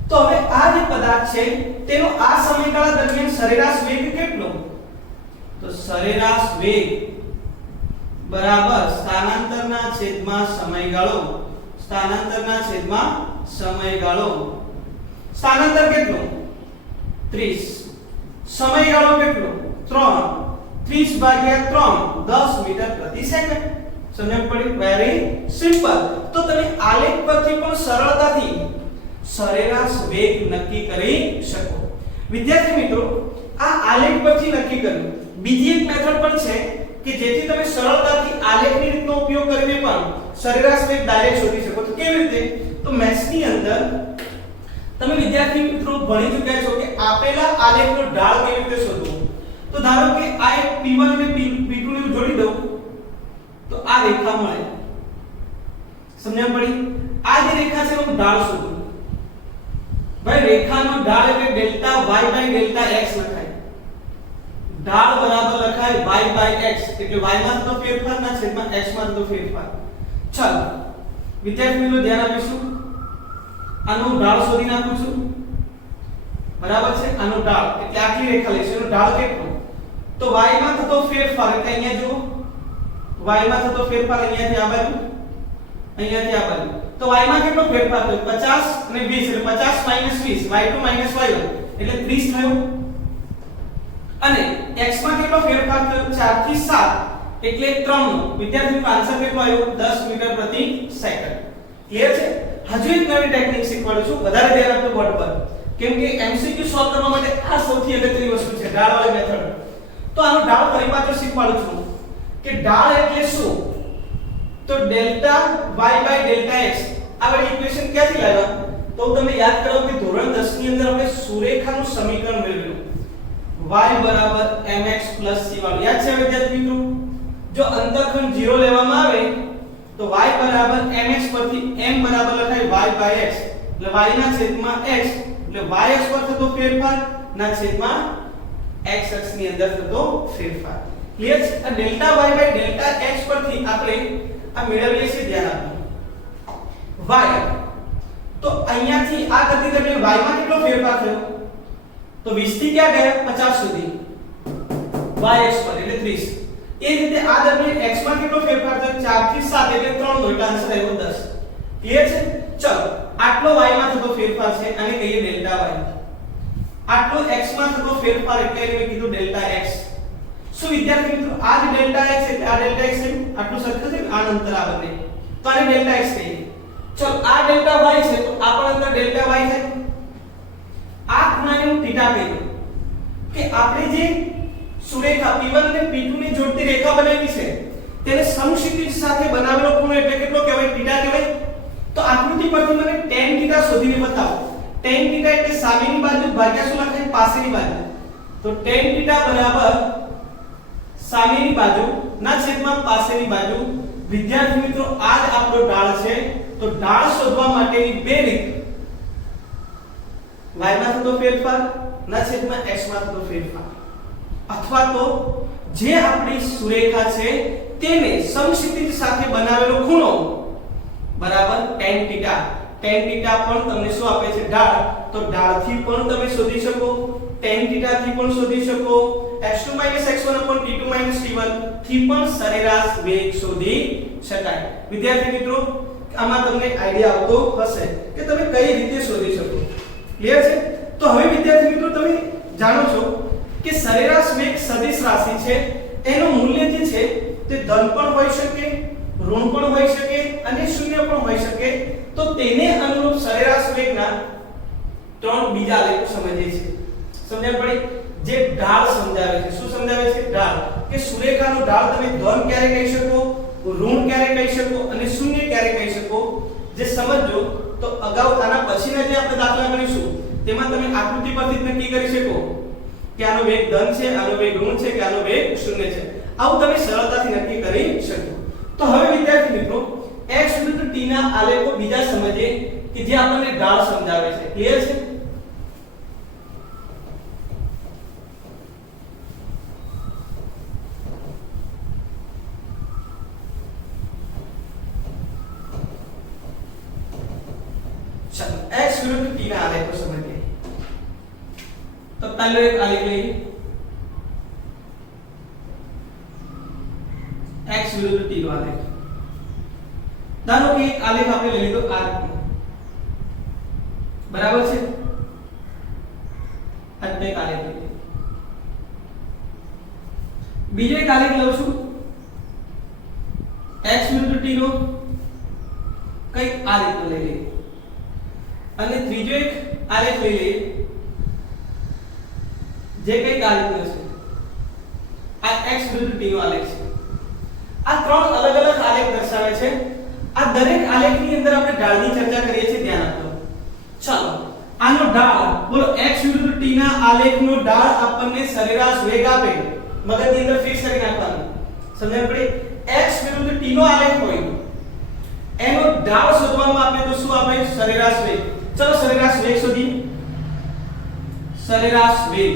તો હવે આ જે પદાર્થ છે તેનો આ સમયગાળા દરમિયાન સરેરાશ વેગ કેટલો? તો સરેરાશ વેગ બરાબર સ્થાનાંતરના છેદમાં સમયગાળો. સ્થાનાંતરના છેદમાં સમયગાળો. સ્થાનાંતર કેટલું? 30. સમયગાળો કેટલો? 3. 30 ભાગ્યા 3 10 મીટર પ્રતિ સેકન્ડ. સમજ પડી? Very simple. તો તમે આલેખ પરથી પણ સરળતાથી સરેરાશ વેગ નક્કી કરી શકો. વિદ્યાર્થી મિત્રો આ આલેખ પરથી નક્કી કર્યું. બીજી એક મેથડ પણ છે કે જેથી તમે સરળતાથી આલેખની રીતનો ઉપયોગ કરીને પણ સરેરાશ વેગ ડાયરેક્ટ શોધી શકો. તો કેવી રીતે? તો મેથ્સની અંદર તમે વિદ્યાર્થી મિત્રો ભણી ચૂક્યા છો કે આપેલા આલેખનો ઢાળ કેવી રીતે શોધવો. તો ધારો કે આ એક P1 અને P2 ને હું જોડી દઉં તો આ રેખા મળે. સમજણ પડી? આ જે રેખા છે એનો ઢાળ શોધો. ભાઈ રેખાનો ઢાળ એટલે delta y by delta x લખાય. ઢાળ બરાબર લખાય y બાય x એટલે y માં થતો ફેરફાર ના છેદમાં x માં થતો ફેરફાર. ચાલો વિદ્યાર્થી મિત્રો ધ્યાન આપીશું. આનો ઢાળ શોધી નાખું છું. બરાબર છે? આનો ઢાળ એટલે આટલી રેખા લઈશું. એનો ઢાળ કેટલો? તો y માં થતો ફેરફાર એટલે અહીંયા જુઓ y માં થતો ફેરફાર અહીંયાથી આ બાજુ અહીંયાથી આ બાજુ. તો y માં કેટલો ફેરફાર થયો? 50 અને 20 એટલે 50 - 20 y2 - y1 એટલે 30 થયો. અને x માં કેટલો ફેરફાર થયો? 4 થી 7 એટલે 3 નો. વિદ્યાર્થીનો આન્સર કેટલો આવ્યો? 10 મીટર પ્રતિ સેકન્ડ. ક્લિયર છે? હજુ એક નવી ટેકનિક શીખવાડું છું. વધારે ધ્યાન આપજો બોર્ડ પર. કેમ કે MCQ સોલ્વ કરવા માટે આ સૌથી અગત્યની વસ્તુ છે, ઢાળ વાળી મેથડ. તો આનો ઢાળ ફરી પાછો શીખવાડું છું કે ઢાળ એટલે શું? તો delta y by delta x. આ વાળી ઇક્વેશન ક્યાંથી લાવ્યા? તો તમને યાદ કરાવો કે ધોરણ 10 ની અંદર આપણે સુરેખાનું સમીકરણ મેળવ્યું. y બરાબર mx c વાળું યાદ છે વિદ્યાર્થી મિત્રો? જો અંતરખંડ 0 લેવામાં આવે તો y બરાબર mx પરથી m બરાબર લખાય y બાય x એટલે y ના છેદમાં x એટલે y અક્ષ પર થતો ફેરફાર ના છેદમાં x અક્ષ ની અંદર થતો ફેરફાર. ક્લિયર છે? આ delta y by delta x પરથી આપણે આ મેળવીએ છીએ. ધ્યાન આપો y તો અહીંયાથી આ ગતિ દરમિયાન y માં કેટલો ફેરફાર થયો? તો 20 થી ક્યાં ગયા? 50 સુધી y અક્ષ પર એટલે 30. એ રીતે આ દરમિયાન x માં કેટલો ફેરફાર થયો? 4 થી 7 એટલે 3 નો એટલે આન્સર આવ્યો 10. ક્લિયર છે? ચલો આટલો y માં થતો ફેરફાર છે આને કહીએ ડેલ્ટા y. આટલો x માં થતો ફેરફાર એટલે એને મેં કીધું ડેલ્ટા x. શું વિદ્યાર્થી મિત્રો આ જ ડેલ્ટા x એટલે આ ડેલ્ટા x છે. આટલું સરખું છે આ અંતર આ બંને તો આને ડેલ્ટા x કહીએ. ચલો આ ડેલ્ટા y છે તો આ પણ અંતર ડેલ્ટા y છે. આ ખૂણાને હું થીટા કહી દઉં કે આપણે જે સુરેખા P1 અને P2 ને જોડતી રેખા બનાવી છે તેને સમક્ષિતિજ સાથે બનાવેલો ખૂણો એટલે કેટલો કહેવાય? થીટા કહેવાય. તો આકૃતિ પરથી મને tan થીટા શોધીને બતાવો. tan થીટા એટલે સામેની બાજુ ભાગ્યા શું લખાય? પાછળની બાજુ. તો tan થીટા બરાબર સામેની બાજુ ના છેદમાં પાસેની બાજુ. વિદ્યાર્થી મિત્રો આ જ આપણો ઢાળ છે. તો ઢાળ શોધવા માટેની બે રીત. y માં થતો ફેરફાર ના છેદમાં x માં થતો ફેરફાર, અથવા તો જે આપણી સુરેખા છે તેને સમક્ષિતિજ સાથે બનાવેલો ખૂણો બરાબર tan થીટા. tan થીટા પણ તમને શું આપે છે? ઢાળ. તો ઢાળથી પણ તમે શોધી શકો, tan થીટા થી પણ શોધી શકો, x2 x1 t2 t1 થી પણ સરેરાશ વેગ શોધી શકાય. વિદ્યાર્થી મિત્રો આમાં તમને આઈડિયા આવતો હશે કે તમે કઈ રીતે શોધી શકો. ક્લિયર છે? તો હવે વિદ્યાર્થી મિત્રો તમે જાણો છો કે સરેરાશ વેગ સદિશ રાશિ છે. એનું મૂલ્ય જે છે તે ધન પણ હોઈ શકે, ઋણ પણ હોઈ શકે અને શૂન્ય પણ હોઈ શકે. તો તેને અનુરૂપ સરેરાશ વેગના ત્રણ બીજા આલેખો સમજીએ છીએ. સમજણ પડી? જે ઢાળ સમજાવે છે. શું સમજાવે છે? ઢાળ. કે સુરેખાનો ઢાળ તમે ધન ક્યારે કહી શકો, ઋણ ક્યારે કહી શકો અને શૂન્ય ક્યારે કહી શકો. જે સમજો તો અગાઉ આના પછીના જે આપણે દાખલા ગણીશું તેમાં તમે આકૃતિ પરથી નક્કી કરી શકો કે આનો વેગ ધન છે, આનો વેગ ઋણ છે કે આનો વેગ શૂન્ય છે. આવું તમે સરળતાથી નક્કી કરી શકો. તો હવે વિદ્યાર્થી મિત્રો x વિરુદ્ધ t ના આલેખો બીજા સમજીએ કે જે આપણને ઢાળ સમજાવે છે. ક્લિયર છે? x વિરુદ્ધ t ના આલેખો સમજીએ. તો પહેલો એક આલેખ લઈએ. x વિરુદ્ધ t નો આલેખ. ધારો કે એક આલેખ આપણે લઈ લીધો આ રીતનો. બરાબર છે? આ એક આલેખ લઈએ. બીજો એક આલેખ લઉં છું x વિરુદ્ધ t નો, કઈક આ રીતનો લઈ લઈએ. અને ત્રીજો એક આલેખ લઈ લઈએ જે કઈક આ રીતનો છે. આ x વિરુદ્ધ t નો આલેખ છે. આ ત્રણ અલગ અલગ આલેખ દર્શાવે છે. આ દરેક આલેખની અંદર આપણે ઢાળની ચર્ચા કરીએ છીએ, ધ્યાન આપજો. ચાલો આનો ઢાળ બોલો. x વિરુદ્ધ t ના આલેખનો ઢાળ આપણને સરેરાશ વેગ આપે. મગજની અંદર ફિક્સ કરી નાખવાનું. સમજણ પડી? x વિરુદ્ધ t નો આલેખ હોય એનો ઢાળ શોધવામાં આપે તો શું આપે? સરેરાશ વેગ. ચલો સરેરાશ વેગ શોધીએ. સરેરાશ વેગ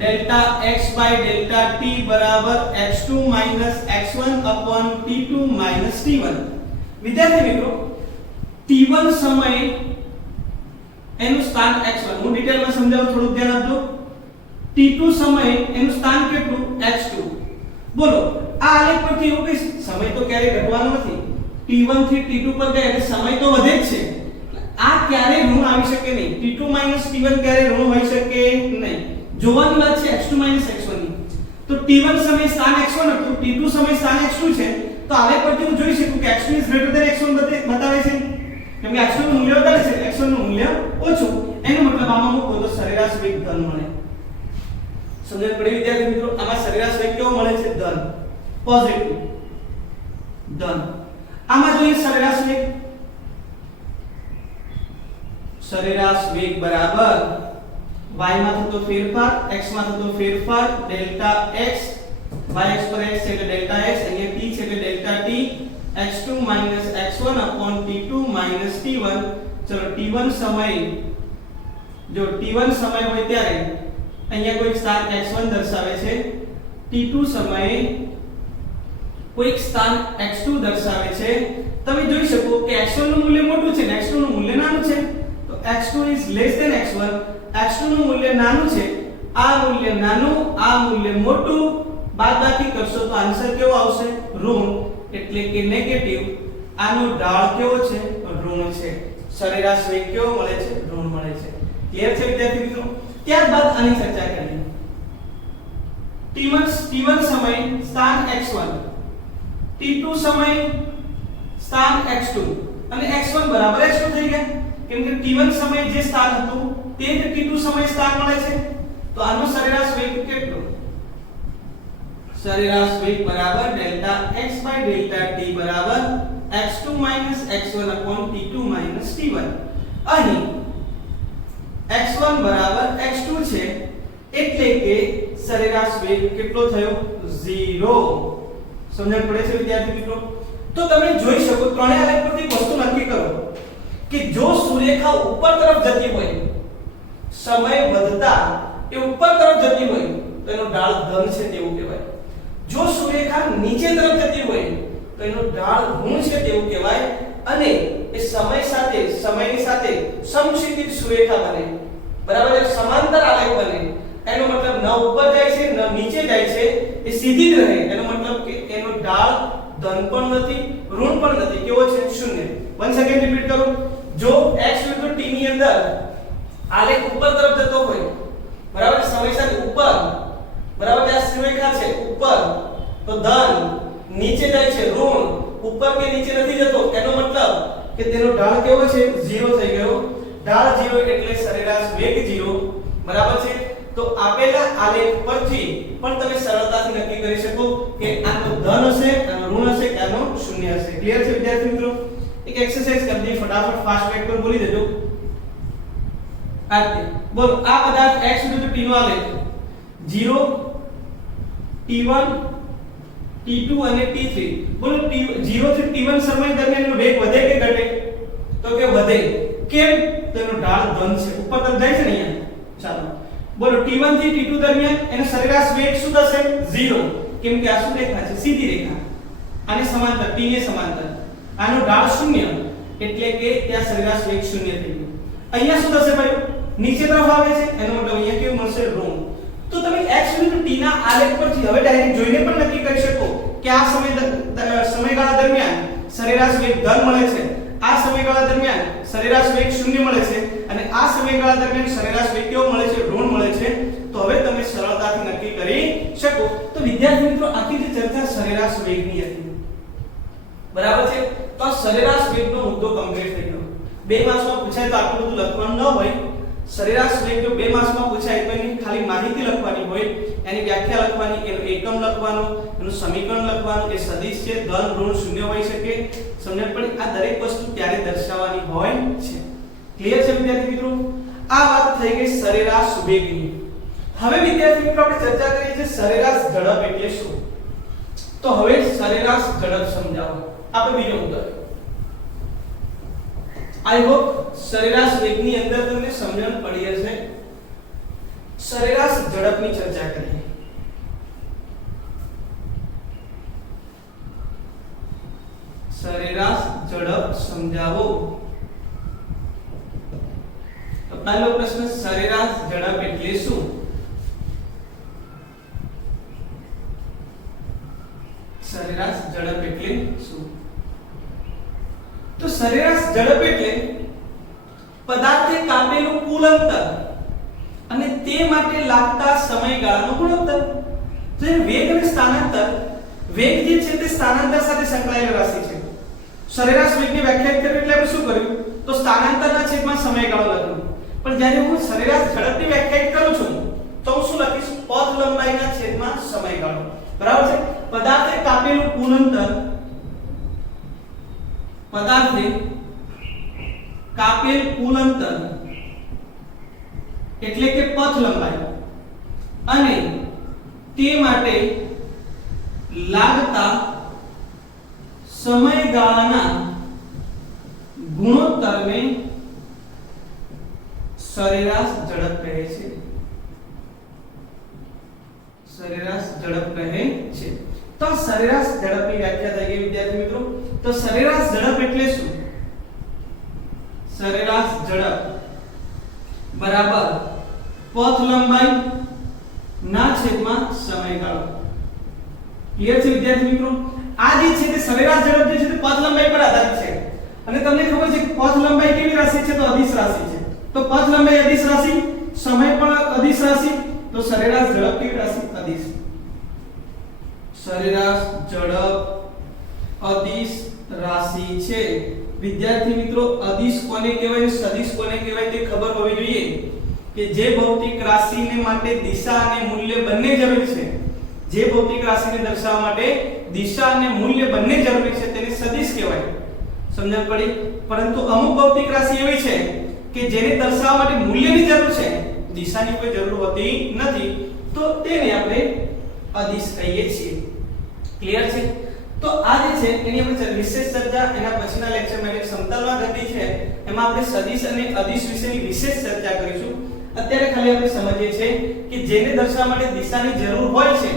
delta x by delta t बराबर x2 x1 t2 t1. વિદ્યાર્થી મિત્રો t1 સમયે એનું સ્થાન x1, હું ડિટેલમાં સમજાવું, થોડું ધ્યાન આપજો. t2 સમયે એનું સ્થાન કેટલું? x2. બોલો આ આલેખ પરથી એવું કે સમય તો ક્યારેય ઘટવાનો નથી. t1 થી t2 પર ગયા એટલે સમય તો વધે જ છે. આ ક્યારેય ઋણ આવી શકે નહીં. t2 t1 ક્યારેય ઋણ હોઈ શકે નહીં. જોવાની વાત છે x2 x1 ની. તો t1 સમય સ્થાન x1 હતું, t2 સમય સ્થાન x2 છે. તો આલેખ પરથી હું જોઈ શકું કે x2 x1 બતાવે છે. કેમ કે x2 નું મૂલ્ય વધારે છે, x1 નું મૂલ્ય ઓછું. એનો મતલબ આમાં મૂકો તો સરેરાશ વેગ ધન મળે. સમજણ પડી વિદ્યાર્થી મિત્રો? આમાં સરેરાશ વેગ કેવો મળે છે? ધન, પોઝિટિવ ધન. આમાં જોઈએ સરેરાશ વેગ. સરેરાશ વેગ બરાબર y માં થતો ફેરફાર, x માં થતો ફેરફાર, ડેલ્ટા x, y x પર x એટલે ડેલ્ટા x, અહીંયા t છે એટલે delta t, x2 x1 t2 t1. ચલો t1 સમય, જો t1 સમય હોય ત્યારે અહીંયા કોઈ સ્થાન x1 દર્શાવે છે, t2 સમયે કોઈક સ્થાન x2 દર્શાવે છે. તમે જોઈ શકો કે x1 નું મૂલ્ય મોટું છે ને x2 નું મૂલ્ય નાનું છે. તો x2 is less than x1. x2 નું મૂલ્ય નાનું છે, આ મૂલ્ય નાનું, આ મૂલ્ય મોટું. બાદબાકી કરશો તો આન્સર કેવો આવશે? ઋણ, એટલે કે નેગેટિવ. આનો ઢાળ કેવો છે? ઋણ છે. સરેરાશ વેગ કેવો મળે છે? ઋણ મળે છે. ક્લિયર છે વિદ્યાર્થી મિત્રો? ત્યારબાદ આની ચર્ચા કરીએ. t1 સમય સ્થાન x1, t2 સમય સ્થાન x2 અને x1 બરાબર x2 થઈ ગયા. કેમ કે t1 સમય જે સ્થાન હતું તે જ t2 સમય સ્થાન મળે છે. તો આનો સરેરાશ વેગ કેટલો? સરેરાશ વેગ બરાબર delta x by delta t બરાબર x2 x1 t2 t1. અહીં x1 બરાબર x2 છે, એ એટલે કે સરેરાશ વેગ કેટલો થયો 0 સમજણ પડે છે વિદ્યાર્થી મિત્રો તો તમે જોઈ શકો ત્રણેય આલેખ પરથી વસ્તુ નક્કી કરો કે જો સુરેખા ઉપર તરફ જતી હોય સમય વધતા એ ઉપર તરફ જતી હોય તો એનો ઢાળ ધન છે તેવું કહેવાય જો સુરેખા નીચે તરફ જતી હોય તો એનો ઢાળ ઋણ છે તેવું કહેવાય અને એ સમયની સાથે સમક્ષિતિજ સુરેખા બને બરાબર એક સમાંતર આલેખ બને એનો મતલબ ન ઉપર જાય છે ન નીચે જાય છે એ સીધી જ રહે એનો મતલબ કે એનો ઢાળ ધન પણ નથી ઋણ પણ નથી કેવો છે શૂન્ય વન સેકન્ડ રિપીટ કરું જો x વિરુદ્ધ t ની અંદર આલેખ ઉપર તરફ જતો હોય બરાબર સમય સાથે ઉપર બરાબર આ સુરેખા છે ઉપર તો ધન નીચે જાય છે ઋણ ઉપર કે નીચે નથી જતો એનો મતલબ કે તેનો ઢાળ કેવો છે 0 થઈ ગયો ઢાળ 0 એટલે સરેરાશ વેગ 0 બરાબર છે તો આપેલા આલેખ પરથી પણ તમે સરળતાથી નક્કી કરી શકો કે આનો ધન હશે આનો ઋણ હશે કે આનો શૂન્ય હશે ક્લિયર છે વિદ્યાર્થી મિત્રો એક એક્સરસાઇઝ કરી દઈએ ફટાફટ ફાસ્ટ ટ્રેક પર બોલી દેજો આતે બોલ આ બધા x વિરુદ્ધ t નો આલેખ 0 t1 t2 અને t3 બોલો 0 થી t1 સમય દરમિયાન વેગ વધે કે ઘટે તો કે વધે કેમ તો એનો ઢાળ ધન છે ઉપર તરફ જાય છે ને અહીંયા ચાલો બોલો t1 થી t2 દરમિયાન એનો સરેરાશ વેગ શું થશે 0 કેમ કે આ શું રેખા છે સીધી રેખા આને સમાંતર t ને સમાંતર આનો ઢાળ 0 એટલે કે ત્યાં સરેરાશ વેગ 0 થઈ ગયો અહીંયા શું થશે ભાઈ નીચે તરફ આવે છે એનો મતલબ અહીંયા કેવું મળશે ઋણ તો તમે x વિરુદ્ધ t ના આલેખ પરથી હવે ડાયરેક્ટ જોઈને પણ નક્કી કરી શકો કે આ સમયગાળા દરમિયાન સરેરાશ વેગ ધન મળે છે આ સમયગાળા દરમિયાન સરેરાશ વેગ 0 મળે છે અને આ સમયગાળા દરમિયાન સરેરાશ વેગ કેવો મળે છે ઋણ મળે છે તો હવે તમે સરળતાથી નક્કી કરી શકો તો વિદ્યાર્થી મિત્રો આખી જે ચર્ચા સરેરાશ વેગની હતી બરાબર છે તો આ સરેરાશ વેગનો મુદ્દો કમ્પ્લીટ થઈ ગયો બે માર્ક્સમાં પૂછાય તો આટલું બધું લખવાનું ન હોય સરેરાશ વેગ જો બે માર્ક્સમાં પૂછાય તો એની ખાલી માહિતી લખવાની હોય એની વ્યાખ્યા લખવાની એનો એકમ લખવાનો એનું સમીકરણ લખવાનું એ સદિશ છે ધન ઋણ શૂન્ય હોઈ શકે સમજણ પડી આ દરેક વસ્તુ ત્યારે દર્શાવવાની હોય છે ક્લિયર છે વિદ્યાર્થી મિત્રો આ વાત થઈ ગઈ સરેરાશ વેગની હવે વિદ્યાર્થી મિત્રો આપણે ચર્ચા કરીએ છીએ સરેરાશ ઝડપ એટલે શું તો હવે સરેરાશ ઝડપ સમજાવો આપણે બીજો મુદ્દો આઈ હોપ સરેરાશ વેગની અંદર તમને સમજણ પડી હશે સરેરાશ ઝડપની ચર્ચા કરીએ સરેરાશ ઝડપ સમજાવો તો પહેલો પ્રશ્ન સરેરાશ ઝડપ એટલે શું સરેરાશ ઝડપ એટલે શું તો સરેરાશ ઝડપ એટલે પદાર્થે કાપેલું કુલ અંતર અને તે માટે લાગતા સમયગાળાનો ગુણોત્તર તો એ વેગ અને સ્થાનાંતર વેગ જે છે તે સ્થાનાંતર સાથે સંકળાયેલ રાશિ છે સરેરાશ વેગની વ્યાખ્યાયિત કરી એટલે આપણે શું કર્યું તો સ્થાનાંતરના છેદમાં સમયગાળો લખ્યો પણ જ્યારે હું સરેરાશ ઝડપની વ્યાખ્યાયિત કરું છું તો હું શું લખીશ પથ લંબાઈના છેદમાં સમયગાળો બરાબર છે પદાર્થે કાપેલું કુલ અંતર પદાર્થે કાપેલ કુલ અંતર એટલે કે પથ લંબાઈ અને તે માટે લાગતા સમયગાળાના ગુણોત્તરને સરેરાશ ઝડપ કહે છે સરેરાશ ઝડપ કહે છે તો સરેરાશ ઝડપની વ્યાખ્યા થઈ ગઈ વિદ્યાર્થી મિત્રો તો સરેરાશ ઝડપ એટલે શું સરેરાશ ઝડપ બરાબર પથ લંબાઈ ના છેદમાં સમયગાળો ક્લિયર છે વિદ્યાર્થી મિત્રો આ જે છે તે સરેરાશ ઝડપ જે છે તે પથ લંબાઈ પર આધારિત છે અને તમને ખબર છે કે પથ લંબાઈ કેવી રાશિ છે તો અદિશ રાશિ છે તો પથ લંબાઈ અદિશ રાશિ સમય પણ અદિશ રાશિ તો સરેરાશ ઝડપ કેવી રાશિ અદિશ સરેરાશ ઝડપ અદિશ રાશિ છે વિદ્યાર્થી મિત્રો અદિશ કોને કહેવાય અને સદિશ કોને કહેવાય તે ખબર હોવી જોઈએ કે જે ભૌતિક રાશિને માટે દિશા અને મૂલ્ય બંને જરૂરી છે જે ભૌતિક રાશિને દર્શાવવા માટે દિશા અને મૂલ્ય બંને જરૂરી છે તેને સદિશ કહેવાય સમજણ પડી પરંતુ અમુક ભૌતિક રાશિ એવી છે કે જેને દર્શાવવા માટે મૂલ્યની જરૂર છે દિશાની કોઈ જરૂર હોતી નથી, તો તેને આપણે અદિશ કહીએ છીએ. ક્લિયર છે? તો આ જે છે એની આપણે વિશેષ ચર્ચા એના પછીના લેક્ચરમાં એટલે સમતલમાં ગતિ છે એમાં આપણે સદિશ અને અદિશ વિશેની વિશેષ ચર્ચા કરીશું. અત્યારે ખાલી આપણે સમજીએ છીએ કે જેને દર્શાવવા માટે દિશાની જરૂર હોય છે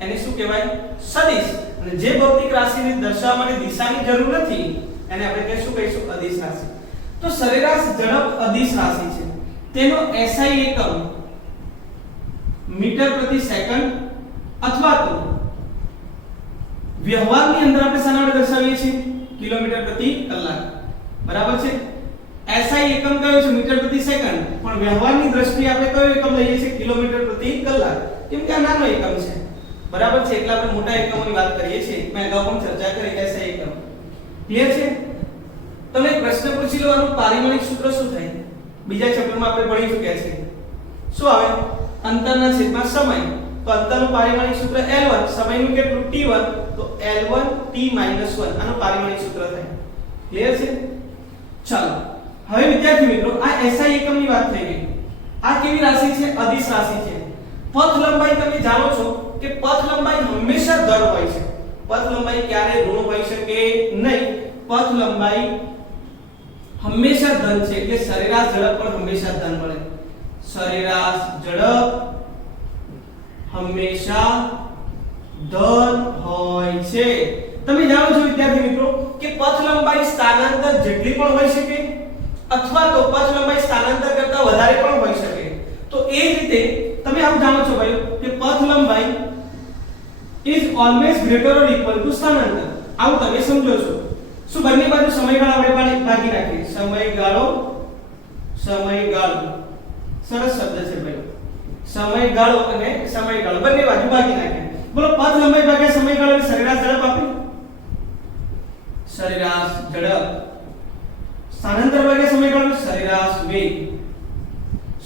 એને શું કહેવાય? સદિશ. અને જે ભૌતિક રાશિને દર્શાવવા માટે દિશાની જરૂર નથી એને આપણે શું કહીશું? અદિશ રાશિ. તો સરેરાશ ઝડપ અદિશ રાશિ છે. તેનો SI એકમ મીટર પ્રતિ સેકન્ડ અથવા તો વ્યવહારની અંદર આપણે શાના વડે દર્શાવીએ છીએ? કિલોમીટર પ્રતિ કલાક. બરાબર છે? SI એકમ કયો છે? મીટર પ્રતિ સેકન્ડ. પણ વ્યવહારની દ્રષ્ટિએ આપણે કયો એકમ લઈએ છીએ? કિલોમીટર પ્રતિ કલાક. કેમ કે આ નાનો એકમ છે. બરાબર છે? એટલે આપણે મોટા એકમોની વાત કરીએ છીએ. મેં અગાઉ પણ ચર્ચા કરી SI એકમ. ક્લિયર છે? તમને એક પ્રશ્ન પૂછી લો, આનું પારિમાણિક સૂત્ર શું થાય? બીજા ચેપ્ટરમાં આપણે ભણી ચૂક્યા છીએ. શું આવે? અંતરના છેદમાં સમય. તો અંતરનું પારિમાણિક સૂત્ર L1, સમયનું કેટલું? T1. તો L1 T - 1 આનું પારિમાણિક સૂત્ર થાય. ક્લિયર છે? ચાલો હવે વિદ્યાર્થી મિત્રો આ SI એકમની વાત થઈ ગઈ. આ કેવી રાશિ છે? અદિશ રાશિ છે. પથ લંબાઈ તમે જાણો છો કે પથ લંબાઈ હંમેશા ધન હોય છે. પથ લંબાઈ ક્યારે ઋણ હોઈ શકે નહીં. પથ લંબાઈ હંમેશા ધન છે એટલે સરેરાશ ઝડપ પણ હંમેશા ધન મળે. સરેરાશ ઝડપ હંમેશા ધન હોય છે. તમે જાણો છો વિદ્યાર્થી મિત્રો કે પથ લંબાઈ સ્થાનાંતર જેટલી પણ હોઈ શકે અથવા તો પથ લંબાઈ સ્થાનાંતર કરતા વધારે પણ હોઈ શકે. તો એ રીતે તમે આમ જાણો છો ભાઈ કે પથ લંબાઈ is always greater or equal to સ્થાનાંતર. આવું તમે સમજો છો. શું બંને બાજુ સમયગાળો આપણે ભાગી નાખીએ? સમયગાળો સરસ શબ્દ છે ભાઈ. સમયગાળો અને સમયગાળો બંને બાજુ ભાગી નાખીએ. બોલો પથ લંબાઈ ભાગ્યા સમયગાળો એટલે સરેરાશ ઝડપ આપી. સરેરાશ ઝડપ. સ્થાનાંતર ભાગ્યા સમયગાળો સરેરાશ વેગ.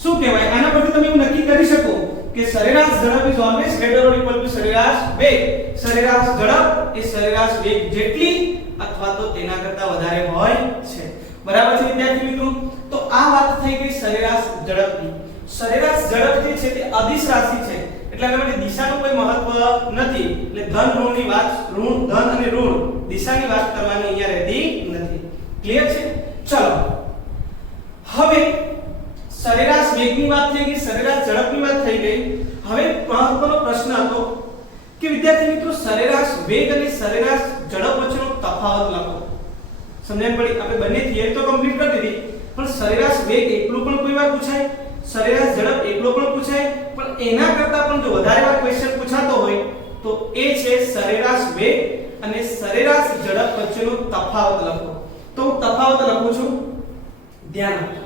શું કહેવાય? આના પરથી તમે એવું નક્કી કરી શકો કે સરેરાશ ઝડપ is always greater or equal to સરેરાશ વેગ. સરેરાશ ઝડપ એ સરેરાશ વેગ જેટલી અથવા તો તેના કરતા વધારે હોય છે. બરાબર છે વિદ્યાર્થી મિત્રો? તો આ વાત થઈ ગઈ સરેરાશ ઝડપની. સરેરાશ ઝડપ જે છે તે અદિશ રાશિ છે એટલે આના માટે દિશાનું કોઈ મહત્વ નથી. એટલે ધન ઋણની વાત, ઋણ ધન અને ઋણ દિશાની વાત કરવાની અહીંયા રહેતી નથી. ક્લિયર છે? ચલો હવે સરેરાશ વેગની વાત થઈ ગઈ, સરેરાશ ઝડપની વાત થઈ ગઈ. હવે મહત્વનો પ્રશ્ન હતો કે વિદ્યાર્થી મિત્રો સરેરાશ વેગ અને સરેરાશ ઝડપ વચ્ચેનો તફાવત લખો. સમજણ પડી? આપણે બંને થિયરી તો કમ્પ્લીટ કરી દીધી પણ સરેરાશ વેગ એકલું પણ કોઈ વાર પૂછાય, સરેરાશ ઝડપ એકલો પણ પૂછાય, પણ એના કરતા પણ જો વધારે વાર ક્વેશ્ચન પૂછાતો હોય તો એ છે સરેરાશ વેગ અને સરેરાશ ઝડપ વચ્ચેનો તફાવત લખો. તો હું તફાવત લખું છું, ધ્યાન આપજો.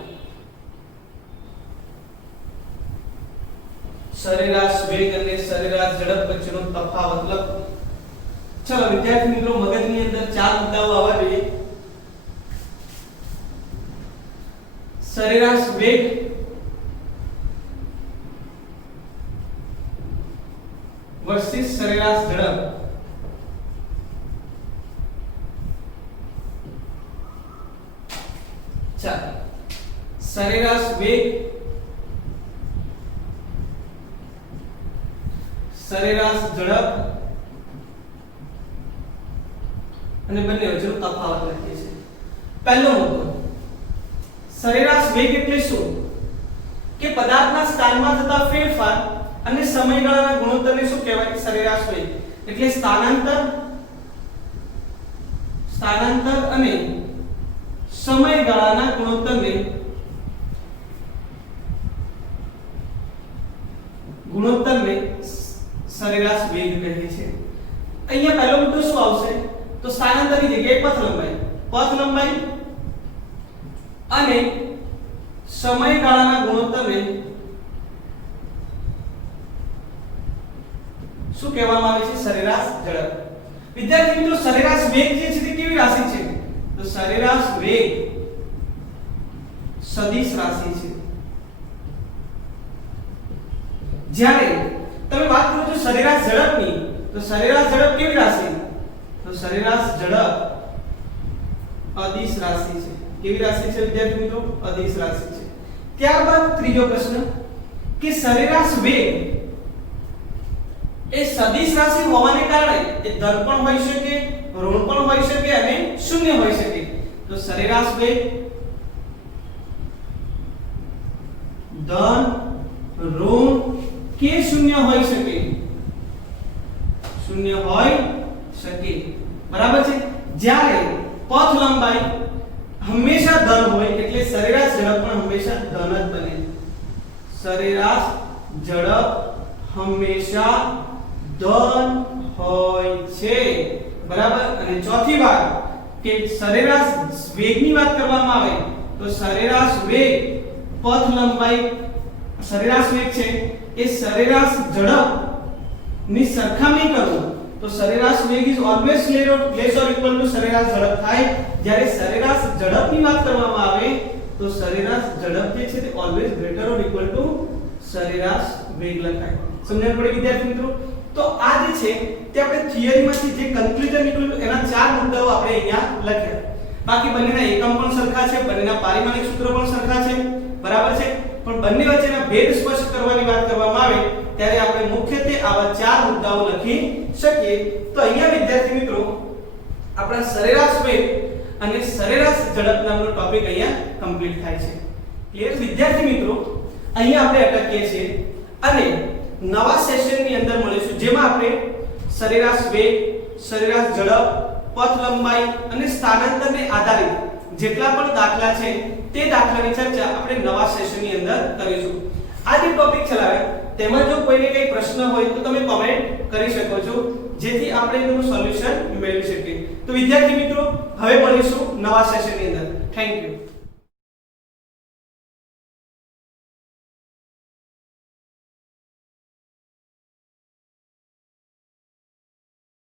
સરેરાશ વેગ અને સરેરાશ ઝડપ વચ્ચેનો તફાવત લખો. ચલો વિદ્યાર્થી મિત્રો મગજની અંદર ચાર મુદ્દાઓ આવવા જોઈએ. સરેરાશ વેગ વર્સિસ સરેરાશ ઝડપ. ચાલો સરેરાશ વેગ સરેરાશ ઝડપ અને બંને વચ્ચેનો તફાવત લખીએ છીએ. પહેલો મુદ્દો સરેરાશ વેગ એટલે શું? કે પદાર્થના સ્થાનમાં થતા ફેરફાર અને સમયગાળાના ગુણોત્તરને શું કહેવાય? સરેરાશ વેગ. એટલે સ્થાનાંતર અને સમયગાળાના ગુણોત્તરને સરેરાશ વેગ કહે છે. અહીંયા પહેલો મુદ્દો શું આવશે? તો સ્થાનાંતરની જગ્યાએ પથ લંબાઈ અને સમયગાળાના ગુણોત્તરને શું કહેવામાં આવે છે? સરેરાશ ઝડપ. વિદ્યાર્થી મિત્રો સરેરાશ વેગ જે છે તે કેવી રાશિ છે? તો સરેરાશ વેગ સદિશ રાશિ છે. જ્યારે તમે વાત કરો છો સરેરાશ ઝડપની તો સરેરાશ ઝડપ કેવી રાશિ? તો સરેરાશ ઝડપ અદિશ રાશિ છે. કેવી રાશિ છે વિદ્યાર્થી મિત્રો? અદિશ રાશિ છે. ત્યારબાદ ત્રીજો પ્રશ્ન કે સરેરાશ વેગ એ સદિશ રાશિ હોવાને કારણે એ ધન પણ હોઈ શકે, ઋણ પણ હોઈ શકે અને શૂન્ય હોઈ શકે. તો સરેરાશ વેગ ધન, ઋણ કે શૂન્ય હોઈ શકે, શૂન્ય હોઈ શકે. બરાબર છે. જ્યારે પથ લંબાઈ હંમેશા ધન હોય એટલે સરેરાશ ઝડપ પણ હંમેશા ધન જ બને. સરેરાશ ઝડપ હંમેશા ધન હોય છે. બરાબર. અને ચોથી વાત કે સરેરાશ વેગની વાત કરવામાં આવે તો સરેરાશ વેગ પથ લંબાઈ સરેરાશ વેગ છે એ સરેરાશ ઝડપ ની સરખામણી કરું તો સરેરાશ વેગ is always less or equal to સરેરાશ ઝડપ થાય. જ્યારે સરેરાશ ઝડપની વાત કરવામાં આવે તો સરેરાશ ઝડપ જે છે તે always greater or equal to સરેરાશ વેગ લખાય. સમજણ પડી વિદ્યાર્થી મિત્રો? તો આ જે છે તે આપણે થિયરીમાંથી જે કન્ક્લુઝન નીકળ્યું એના ચાર મુદ્દાઓ આપણે અહીંયા લખ્યા. બાકી બંનેના એકમ પણ સરખા છે, બંનેના પારિમાણિક સૂત્રો પણ સરખા છે. બરાબર છે. પણ બંને વચ્ચેના ભેદ સ્પષ્ટ કરવાની વાત કરવામાં આવે ત્યારે આપણે મુખ્યત્વે આવા ચાર મુદ્દાઓ લખી શકીએ. તો અહીંયા વિદ્યાર્થી મિત્રો આપણા સરેરાશ વેગ અને સરેરાશ ઝડપ નામનો ટોપિક અહીંયા કમ્પ્લીટ થાય છે. ક્લિયર વિદ્યાર્થી મિત્રો? અહીંયા આપણે અટકીએ છીએ અને નવા સેશનની અંદર મળીશું જેમાં આપણે સરેરાશ વેગ, સરેરાશ ઝડપ, પથ લંબાઈ અને સ્થાનાંતરને આધારિત જેટલા પણ દાખલા છે તે દાખલાની ચર્ચા આપણે નવા સેશનની અંદર કરીશું. આ જે ટોપિક ચલાવે તેમાં જો કોઈને કંઈ પ્રશ્ન હોય તો તમે કમેન્ટ કરી શકો છો જેથી આપણે એનું સોલ્યુશન મેળવી શકીએ. તો વિદ્યાર્થી મિત્રો હવે મળીશું નવા સેશનની અંદર. Thank you.